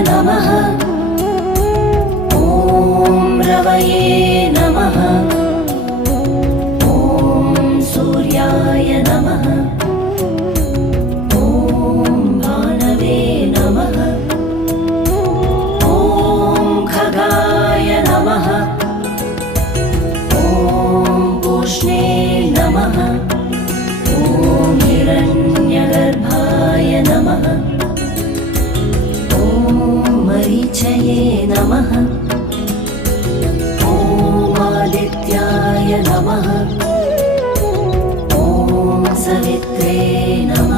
नमः। ॐ रवये नमः। ॐ सूर्याय नमः। ॐ भानवे नमः। ॐ खगाय नमः। ॐ पूष्णे नमः। ॐ हिरण्यगर्भाय नमः। ॐ मरीचये नमः। ॐ आदित्याय नमः। ॐ सवित्रे नमः।